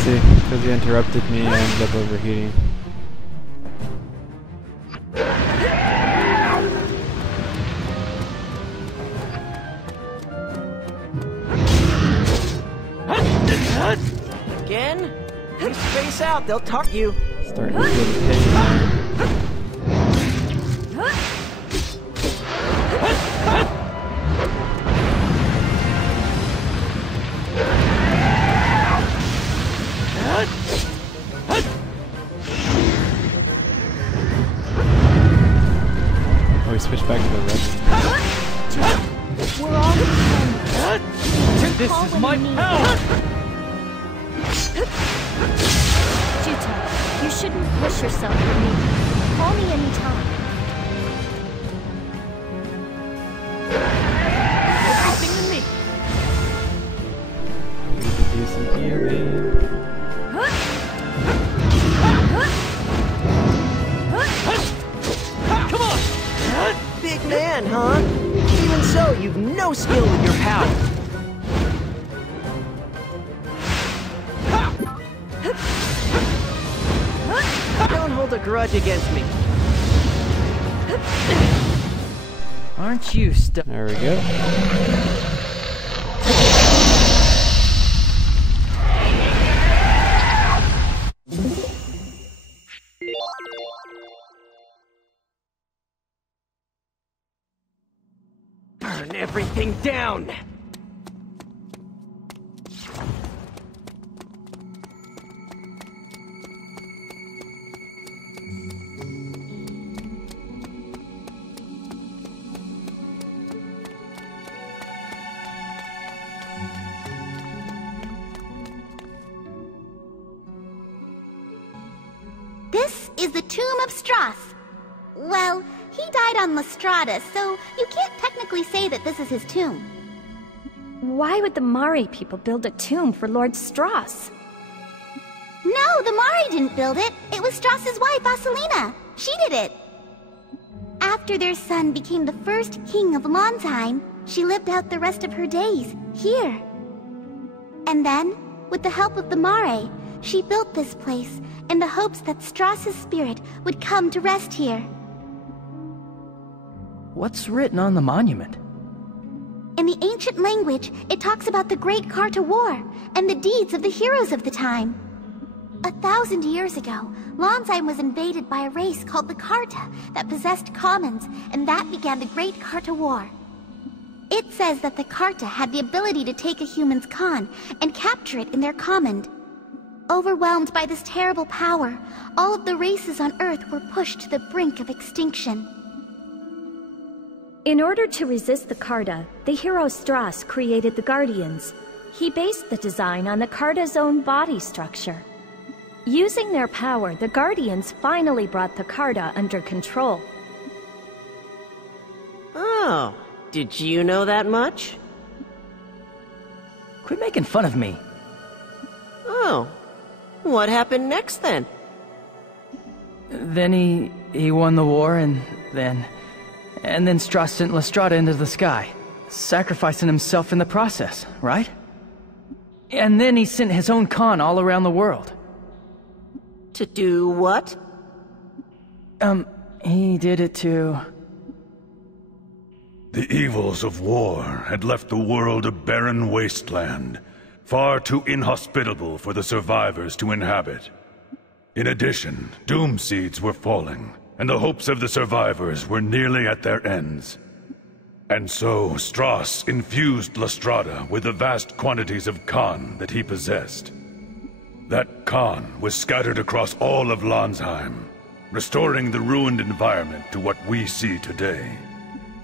see, because he interrupted me, I ended up overheating. Again? You space out, they'll talk you. Starting to get a pain now. Oh, we switched back to the red. We're all friends. This is my power! Juta, you shouldn't push yourself for me. Call me anytime. Everything to me. We could do some healing. Come on! Big man, huh? Even so, you've no skill with your power. Don't hold a grudge against me. Aren't you stuck? There we go. Burn everything down! This is the tomb of Strass. Well, he died on Lestrada, so you can't technically say that this is his tomb. Why would the Mari people build a tomb for Lord Strass? No, the Mari didn't build it. It was Strass's wife, Vasilina. She did it. After their son became the first king of Lonsheim, she lived out the rest of her days here. And then, with the help of the Mare, she built this place in the hopes that Strass's spirit would come to rest here. What's written on the monument? In the ancient language, it talks about the Great Carta War and the deeds of the heroes of the time. 1,000 years ago, Lonsheim was invaded by a race called the Carta that possessed commons, and that began the Great Carta War. It says that the Carta had the ability to take a human's con and capture it in their command. Overwhelmed by this terrible power, all of the races on Earth were pushed to the brink of extinction. In order to resist the Carta, the hero Strass created the Guardians. He based the design on the Carta's own body structure. Using their power, the Guardians finally brought the Carta under control. Oh, did you know that much? Quit making fun of me. Oh, what happened next then? Then he won the war, and then Strass sent Lestrada into the sky, sacrificing himself in the process, right? And then he sent his own con all around the world. To do what? He did it to... The evils of war had left the world a barren wasteland, far too inhospitable for the survivors to inhabit. In addition, doom seeds were falling, and the hopes of the survivors were nearly at their ends. And so, Strass infused Lestrada with the vast quantities of Khan that he possessed. That Khan was scattered across all of Lonsheim, restoring the ruined environment to what we see today.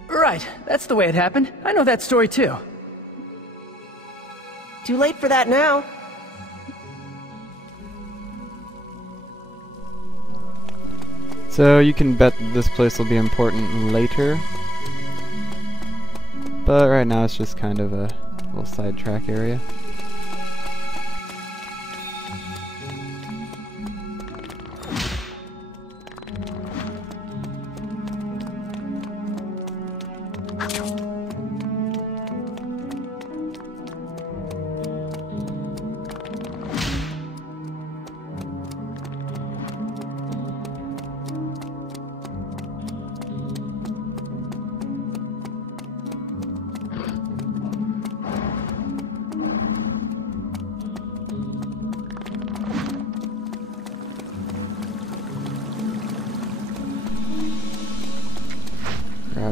Right, that's the way it happened. I know that story too. Too late for that now. So you can bet this place will be important later. But right now it's just kind of a little sidetrack area.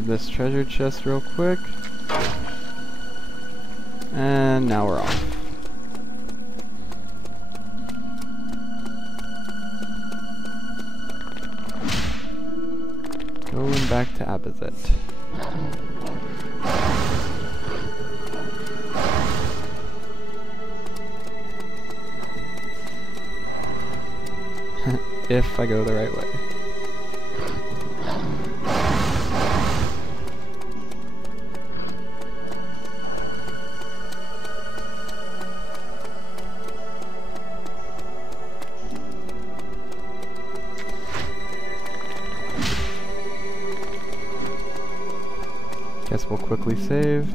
Grab this treasure chest real quick. And now we're off. Going back to Abazet. If I go the right way. Guess we'll quickly save.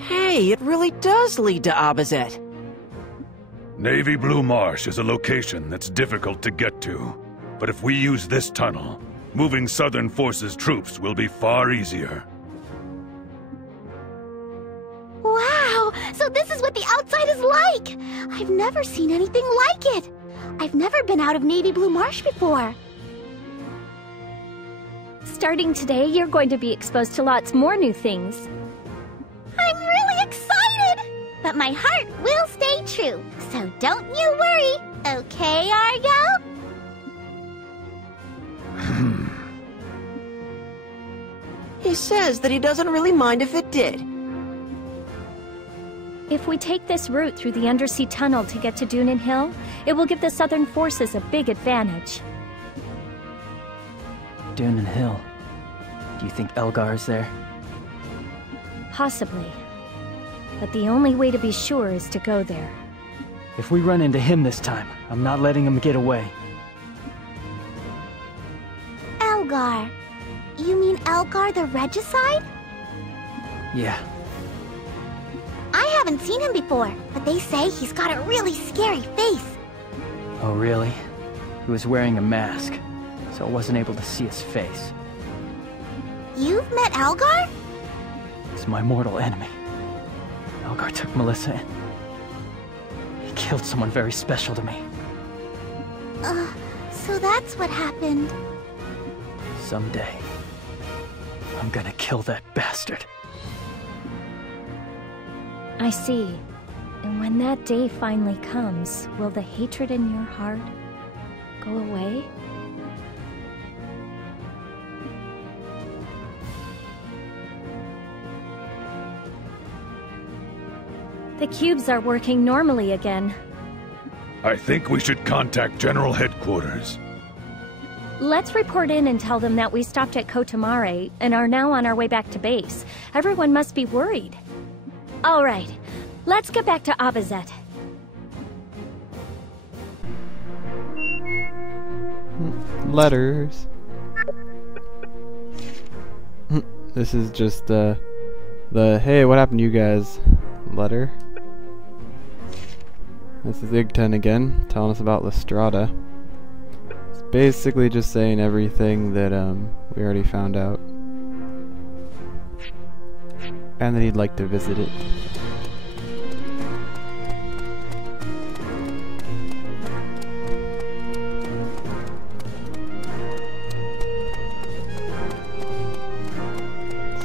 Hey, it really does lead to Abazet. Navy Blue Marsh is a location that's difficult to get to. But if we use this tunnel, moving Southern Forces troops will be far easier. Wow! So this is what the outside is like! I've never seen anything like it! I've never been out of Navy Blue Marsh before. Starting today, you're going to be exposed to lots more new things. I'm really excited! But my heart will stay true, so don't you worry. Okay, Argo? He says that he doesn't really mind if it did. If we take this route through the Undersea Tunnel to get to Dunan Hill, it will give the Southern Forces a big advantage. Dunan Hill. Do you think Elgar is there? Possibly. But the only way to be sure is to go there. If we run into him this time, I'm not letting him get away. Elgar. You mean Elgar the Regicide? Yeah. I haven't seen him before, but they say he's got a really scary face. Oh, really? He was wearing a mask, so I wasn't able to see his face. You've met Elgar? He's my mortal enemy. Elgar took Melissa in. He killed someone very special to me. So that's what happened. Someday, I'm gonna kill that bastard. I see. And when that day finally comes, will the hatred in your heart go away? The cubes are working normally again. I think we should contact General Headquarters. Let's report in and tell them that we stopped at Kotamare and are now on our way back to base. Everyone must be worried. All right, let's get back to Abazet. Letters. This is just the hey, what happened to you guys letter. This is Igten again, telling us about Lestrada. It's basically just saying everything that we already found out. And that he'd like to visit it.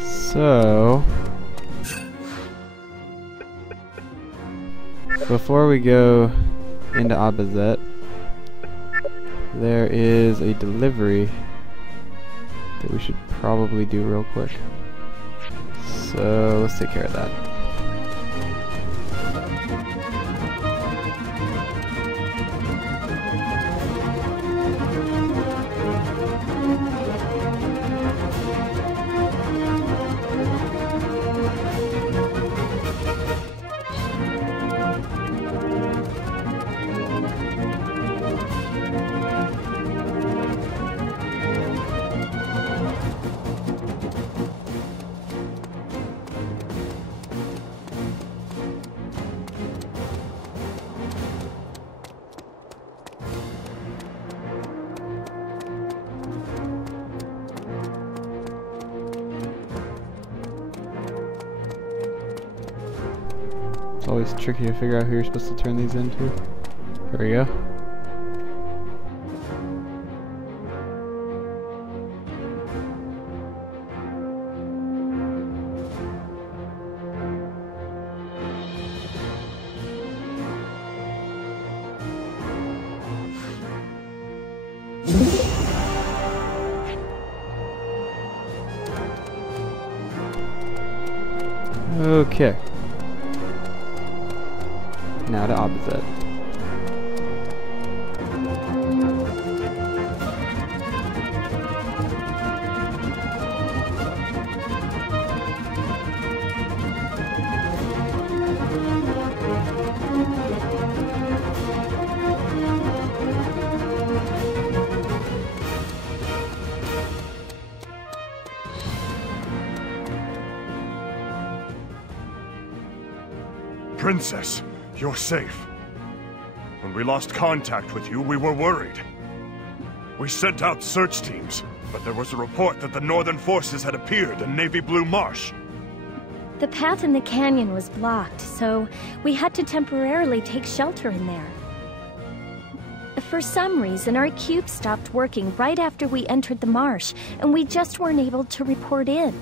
So, before we go into Abazet, there is a delivery that we should probably do real quick. So let's take care of that. It's always tricky to figure out who you're supposed to turn these into. Here we go. Okay. Now to Abazet. Princess, you're safe. When we lost contact with you, we were worried. We sent out search teams, but there was a report that the Northern forces had appeared in Navy Blue Marsh. The path in the canyon was blocked, so we had to temporarily take shelter in there. For some reason, our cube stopped working right after we entered the marsh, and we just weren't able to report in.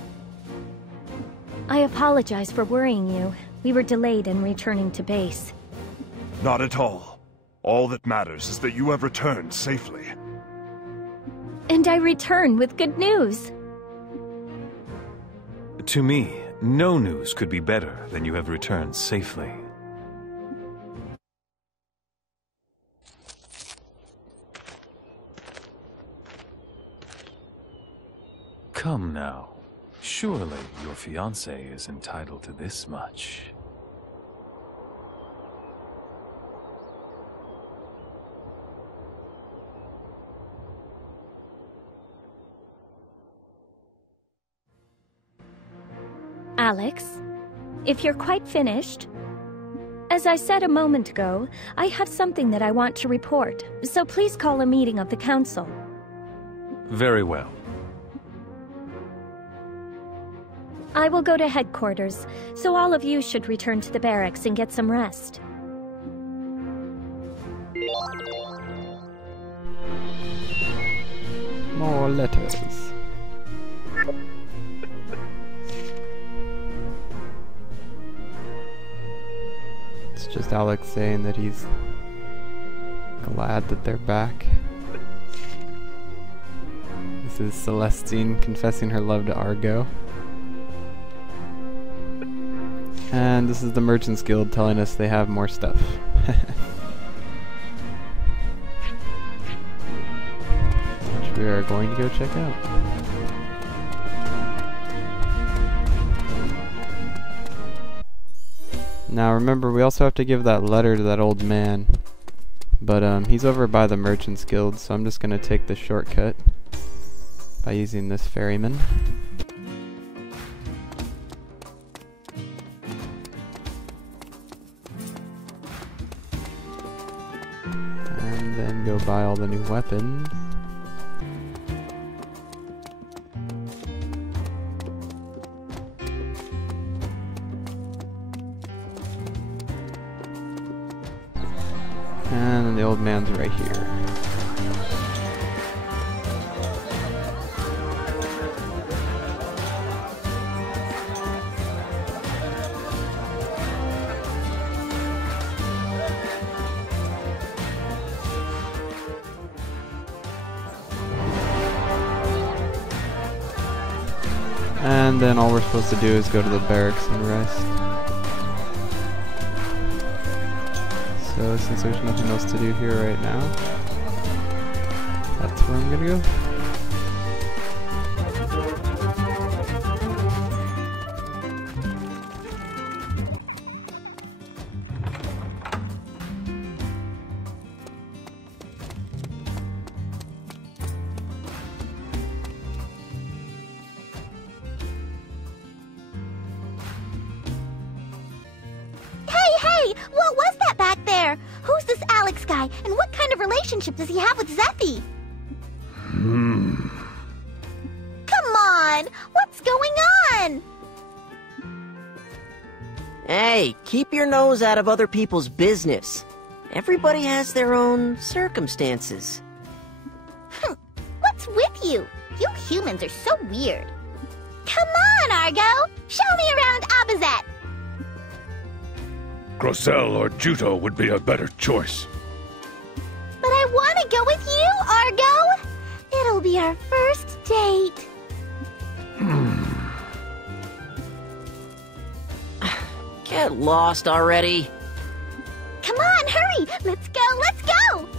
I apologize for worrying you. We were delayed in returning to base. Not at all. All that matters is that you have returned safely. And I return with good news. To me, no news could be better than you have returned safely. Come now. Surely your fiancé is entitled to this much. Alex, if you're quite finished... As I said a moment ago, I have something that I want to report, so please call a meeting of the council. Very well. I will go to headquarters, so all of you should return to the barracks and get some rest. More letters. It's just Alex saying that he's glad that they're back. This is Celestine confessing her love to Argo. And this is the Merchants Guild telling us they have more stuff. Which we are going to go check out. Now remember, we also have to give that letter to that old man. But he's over by the Merchants Guild, so I'm just going to take the shortcut by using this ferryman. And then go buy all the new weapons. And then the old man's right here. And then all we're supposed to do is go to the barracks and rest. So since there's nothing else to do here right now, that's where I'm gonna go. Hey, what was that back there? Who's this Alex guy, and what kind of relationship does he have with Zephie? Come on, what's going on? Hey, keep your nose out of other people's business. Everybody has their own circumstances. What's with you? You humans are so weird. Come on, Argo! Show me around Abazet! Grosel or Juto would be a better choice. But I want to go with you, Argo! It'll be our first date. Get lost already. Come on, hurry! Let's go, let's go!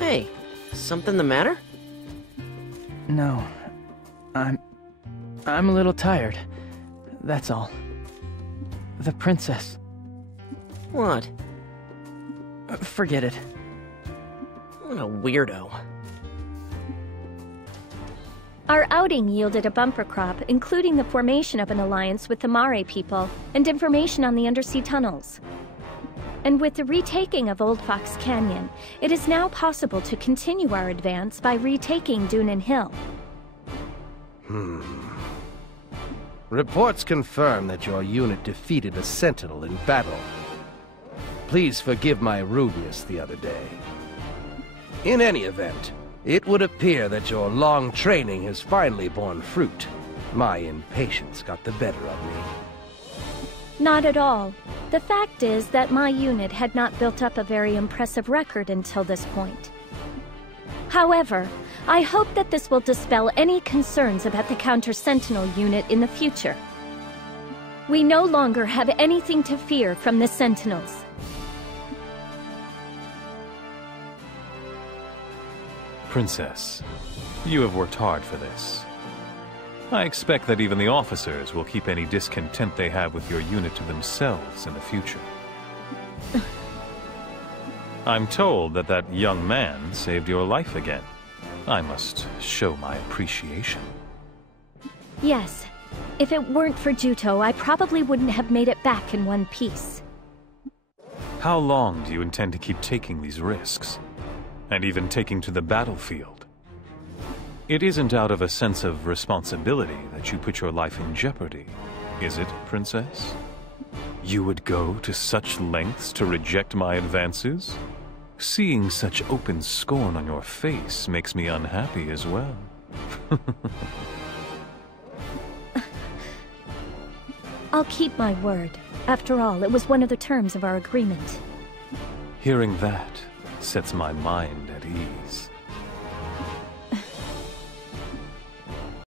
Hey, something the matter? No. I'm a little tired. That's all. The princess. What? Forget it. What a weirdo. Our outing yielded a bumper crop, including the formation of an alliance with the Mare people and information on the undersea tunnels. And with the retaking of Old Fox Canyon, it is now possible to continue our advance by retaking Dunan Hill. Reports confirm that your unit defeated a sentinel in battle. Please forgive my rudeness the other day. In any event, it would appear that your long training has finally borne fruit. My impatience got the better of me. Not at all. The fact is that my unit had not built up a very impressive record until this point. However, I hope that this will dispel any concerns about the Counter-Sentinel unit in the future. We no longer have anything to fear from the Sentinels. Princess, you have worked hard for this. I expect that even the officers will keep any discontent they have with your unit to themselves in the future. I'm told that that young man saved your life again. I must show my appreciation. Yes. If it weren't for Juto, I probably wouldn't have made it back in one piece. How long do you intend to keep taking these risks? And even taking to the battlefield? It isn't out of a sense of responsibility that you put your life in jeopardy, is it, Princess? You would go to such lengths to reject my advances? Seeing such open scorn on your face makes me unhappy as well. I'll keep my word. After all, it was one of the terms of our agreement. Hearing that sets my mind at ease.